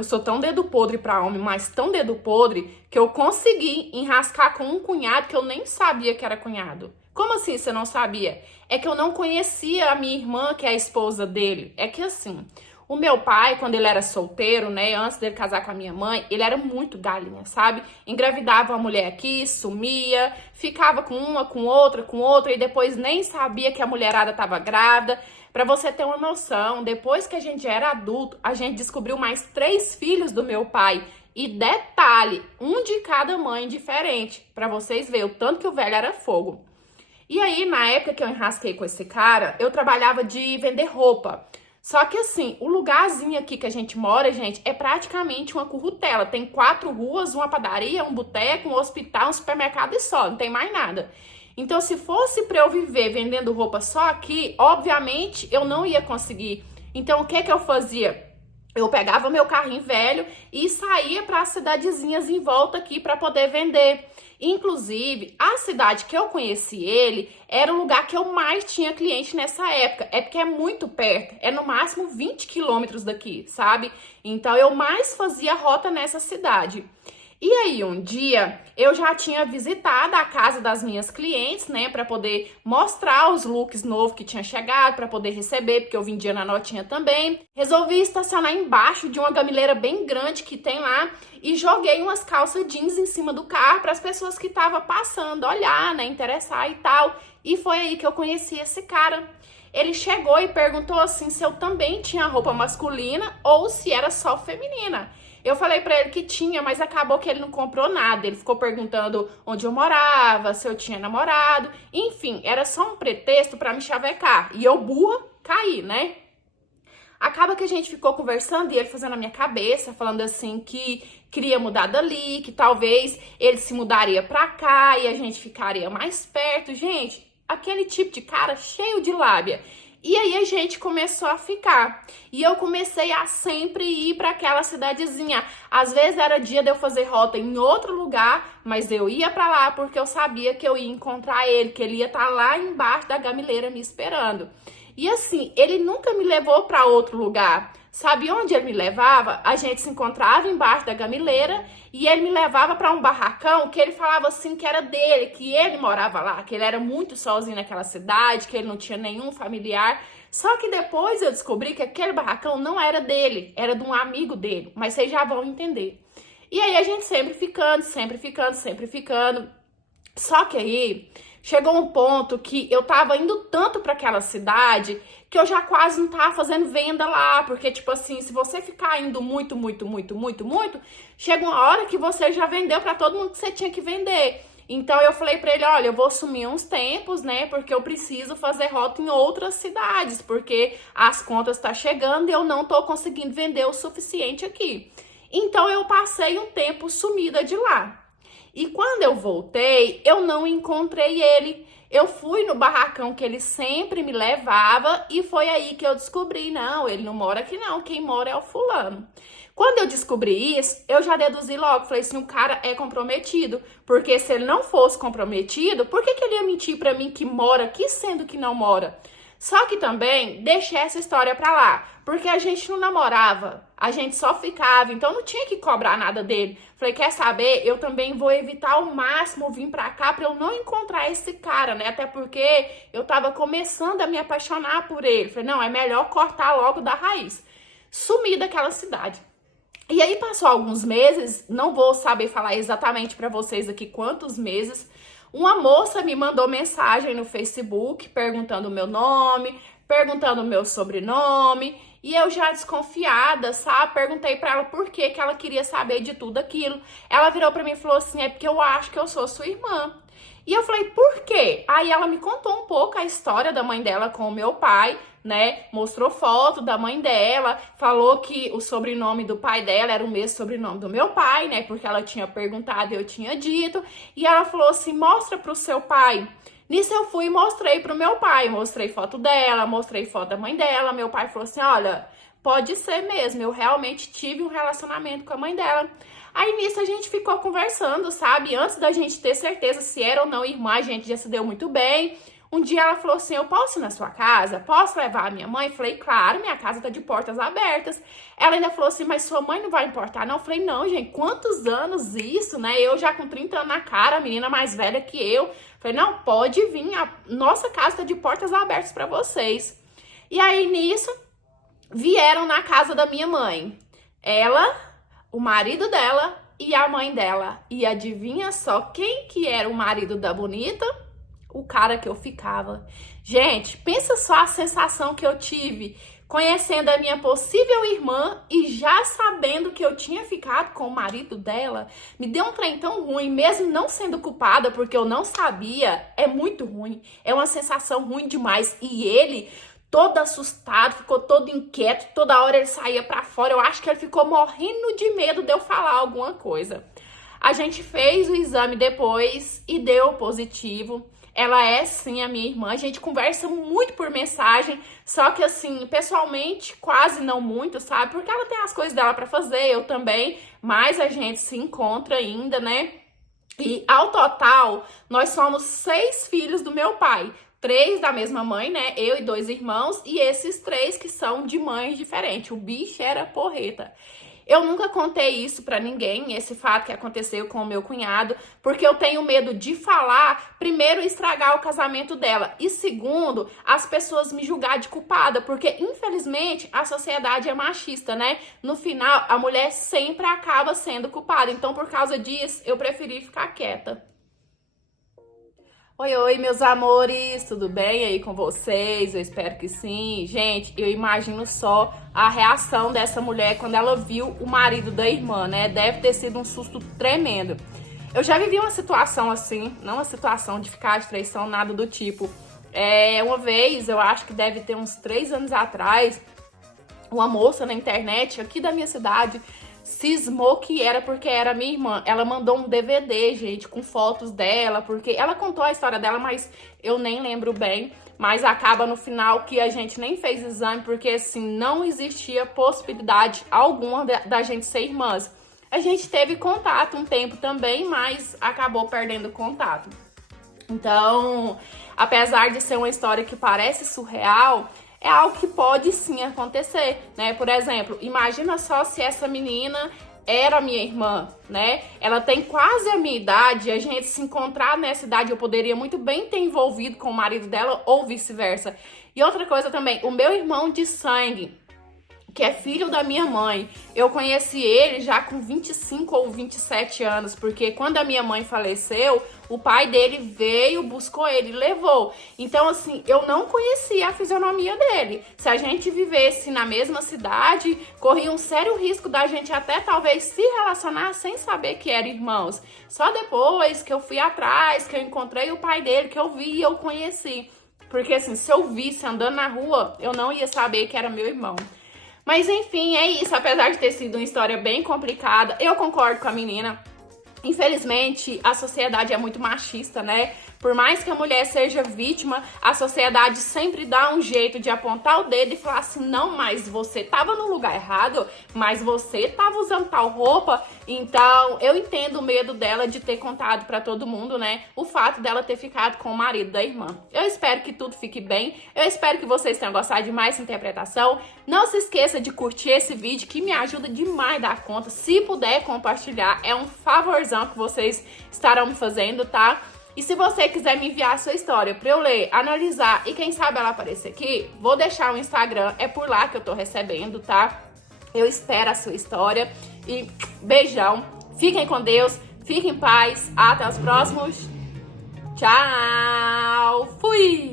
Eu sou tão dedo podre pra homem, mas tão dedo podre, que eu consegui enrascar com um cunhado que eu nem sabia que era cunhado. Como assim você não sabia? É que eu não conhecia a minha irmã, que é a esposa dele. É que assim, o meu pai, quando ele era solteiro, né, antes dele casar com a minha mãe, ele era muito galinha, sabe? Engravidava uma mulher aqui, sumia, ficava com uma, com outra, e depois nem sabia que a mulherada tava grávida. Pra você ter uma noção, depois que a gente era adulto, a gente descobriu mais 3 filhos do meu pai. E detalhe, um de cada mãe diferente, pra vocês verem o tanto que o velho era fogo. E aí, na época que eu enrasquei com esse cara, eu trabalhava de vender roupa. Só que assim, o lugarzinho aqui que a gente mora, gente, é praticamente uma currutela. Tem 4 ruas, uma padaria, um boteco, um hospital, um supermercado e só, não tem mais nada. Então, se fosse pra eu viver vendendo roupa só aqui, obviamente eu não ia conseguir. Então, o que que eu fazia? Eu pegava meu carrinho velho e saía para as cidadezinhas em volta aqui para poder vender. Inclusive, a cidade que eu conheci ele era o lugar que eu mais tinha cliente nessa época. É porque é muito perto, é no máximo 20 quilômetros daqui, sabe? Então, eu mais fazia rota nessa cidade. E aí, um dia, eu já tinha visitado a casa das minhas clientes, né, para poder mostrar os looks novos que tinha chegado, para poder receber, porque eu vendia na notinha também. Resolvi estacionar embaixo de uma gamileira bem grande que tem lá e joguei umas calças jeans em cima do carro para as pessoas que estavam passando olhar, né, interessar e tal. E foi aí que eu conheci esse cara. Ele chegou e perguntou assim se eu também tinha roupa masculina ou se era só feminina. Eu falei pra ele que tinha, mas acabou que ele não comprou nada. Ele ficou perguntando onde eu morava, se eu tinha namorado. Enfim, era só um pretexto pra me chavecar. E eu, burra, caí, né? Acaba que a gente ficou conversando e ele fazendo a minha cabeça, falando assim que queria mudar dali, que talvez ele se mudaria pra cá e a gente ficaria mais perto. Gente, aquele tipo de cara cheio de lábia. E aí a gente começou a ficar. E eu comecei a sempre ir para aquela cidadezinha. Às vezes era dia de eu fazer rota em outro lugar, mas eu ia para lá porque eu sabia que eu ia encontrar ele, que ele ia estar lá embaixo da gamileira me esperando. E assim, ele nunca me levou para outro lugar. Sabe onde ele me levava? A gente se encontrava embaixo da gamileira e ele me levava para um barracão que ele falava assim que era dele, que ele morava lá, que ele era muito sozinho naquela cidade, que ele não tinha nenhum familiar. Só que depois eu descobri que aquele barracão não era dele, era de um amigo dele, mas vocês já vão entender. E aí a gente sempre ficando, sempre ficando, sempre ficando. Só que aí chegou um ponto que eu tava indo tanto para aquela cidade que eu já quase não tava fazendo venda lá, porque tipo assim, se você ficar indo muito, chega uma hora que você já vendeu para todo mundo que você tinha que vender. Então eu falei para ele, olha, eu vou sumir uns tempos, né, porque eu preciso fazer rota em outras cidades, porque as contas tá chegando e eu não tô conseguindo vender o suficiente aqui. Então eu passei um tempo sumida de lá. E quando eu voltei, eu não encontrei ele. Eu fui no barracão que ele sempre me levava e foi aí que eu descobri, não, ele não mora aqui não, quem mora é o fulano. Quando eu descobri isso, eu já deduzi logo, falei assim, o cara é comprometido, porque se ele não fosse comprometido, por que ele ia mentir pra mim que mora aqui, sendo que não mora? Só que também deixei essa história pra lá, porque a gente não namorava, a gente só ficava, então não tinha que cobrar nada dele. Falei, quer saber? Eu também vou evitar ao máximo vir pra cá pra eu não encontrar esse cara, né? Até porque eu tava começando a me apaixonar por ele. Falei, não, é melhor cortar logo da raiz. Sumi daquela cidade. E aí passou alguns meses, não vou saber falar exatamente pra vocês aqui quantos meses. Uma moça me mandou mensagem no Facebook perguntando o meu nome, perguntando o meu sobrenome, e eu já desconfiada, sabe? Perguntei pra ela por que que ela queria saber de tudo aquilo. Ela virou pra mim e falou assim, é porque eu acho que eu sou sua irmã. E eu falei, por quê? Aí ela me contou um pouco a história da mãe dela com o meu pai, né? Mostrou foto da mãe dela, falou que o sobrenome do pai dela era o mesmo sobrenome do meu pai, né? Porque ela tinha perguntado e eu tinha dito. E ela falou assim, mostra pro seu pai. Nisso eu fui e mostrei pro meu pai, mostrei foto dela, mostrei foto da mãe dela. Meu pai falou assim, olha, pode ser mesmo, eu realmente tive um relacionamento com a mãe dela. Aí nisso a gente ficou conversando, sabe? Antes da gente ter certeza se era ou não irmã, a gente já se deu muito bem. Um dia ela falou assim, eu posso ir na sua casa? Posso levar a minha mãe? Eu falei, claro, minha casa tá de portas abertas. Ela ainda falou assim, mas sua mãe não vai importar, não? Eu falei, não, gente, quantos anos isso, né? Eu já com 30 anos na cara, a menina mais velha que eu. Falei, não, pode vir, a nossa casa tá de portas abertas pra vocês. E aí, nisso, vieram na casa da minha mãe. Ela, o marido dela e a mãe dela. E adivinha só quem que era o marido da bonita? O cara que eu ficava. Gente, pensa só a sensação que eu tive conhecendo a minha possível irmã e já sabendo que eu tinha ficado com o marido dela. Me deu um trem tão ruim, mesmo não sendo culpada, porque eu não sabia. É muito ruim. É uma sensação ruim demais. E ele, todo assustado, ficou todo inquieto, toda hora ele saía pra fora. Eu acho que ele ficou morrendo de medo de eu falar alguma coisa. A gente fez o exame depois e deu positivo. Ela é sim a minha irmã, a gente conversa muito por mensagem, só que assim, pessoalmente quase não muito, sabe? Porque ela tem as coisas dela pra fazer, eu também, mas a gente se encontra ainda, né? E ao total, nós somos 6 filhos do meu pai. 3 da mesma mãe, né? Eu e 2 irmãos, e esses 3 que são de mães diferentes. O bicho era porreta. Eu nunca contei isso pra ninguém, esse fato que aconteceu com o meu cunhado, porque eu tenho medo de falar, primeiro, estragar o casamento dela, e segundo, as pessoas me julgar de culpada, porque infelizmente a sociedade é machista, né? No final, a mulher sempre acaba sendo culpada, então por causa disso, eu preferi ficar quieta. Oi, oi, meus amores, tudo bem aí com vocês? Eu espero que sim. Gente, eu imagino só a reação dessa mulher quando ela viu o marido da irmã, né? Deve ter sido um susto tremendo. Eu já vivi uma situação assim, não uma situação de ficar de traição, nada do tipo. Uma vez, eu acho que deve ter uns 3 anos atrás, uma moça na internet aqui da minha cidade cismou que era porque era minha irmã. Ela mandou um DVD, gente, com fotos dela, porque ela contou a história dela, mas eu nem lembro bem. Mas acaba no final que a gente nem fez exame, porque assim, não existia possibilidade alguma da gente ser irmãs. A gente teve contato um tempo também, mas acabou perdendo contato. Então, apesar de ser uma história que parece surreal, é algo que pode sim acontecer, né? Por exemplo, imagina só se essa menina era minha irmã, né? Ela tem quase a minha idade, a gente se encontrar nessa idade, eu poderia muito bem ter envolvido com o marido dela ou vice-versa. E outra coisa também, o meu irmão de sangue, que é filho da minha mãe, eu conheci ele já com 25 ou 27 anos, porque quando a minha mãe faleceu, o pai dele veio, buscou ele, levou. Então, assim, eu não conhecia a fisionomia dele. Se a gente vivesse na mesma cidade, corria um sério risco da gente até talvez se relacionar sem saber que eram irmãos. Só depois que eu fui atrás, que eu encontrei o pai dele, que eu vi e eu conheci. Porque, assim, se eu visse andando na rua, eu não ia saber que era meu irmão. Mas enfim, é isso. Apesar de ter sido uma história bem complicada, eu concordo com a menina. Infelizmente, a sociedade é muito machista, né? Por mais que a mulher seja vítima, a sociedade sempre dá um jeito de apontar o dedo e falar assim, não, mas você tava no lugar errado, mas você tava usando tal roupa. Então, eu entendo o medo dela de ter contado pra todo mundo, né? O fato dela ter ficado com o marido da irmã. Eu espero que tudo fique bem. Eu espero que vocês tenham gostado de mais essa interpretação. Não se esqueça de curtir esse vídeo, que me ajuda demais da conta. Se puder compartilhar, é um favorzão que vocês estarão me fazendo, tá? E se você quiser me enviar a sua história pra eu ler, analisar e quem sabe ela aparecer aqui, vou deixar o Instagram, é por lá que eu tô recebendo, tá? Eu espero a sua história e beijão. Fiquem com Deus, fiquem em paz, até os próximos. Tchau, fui!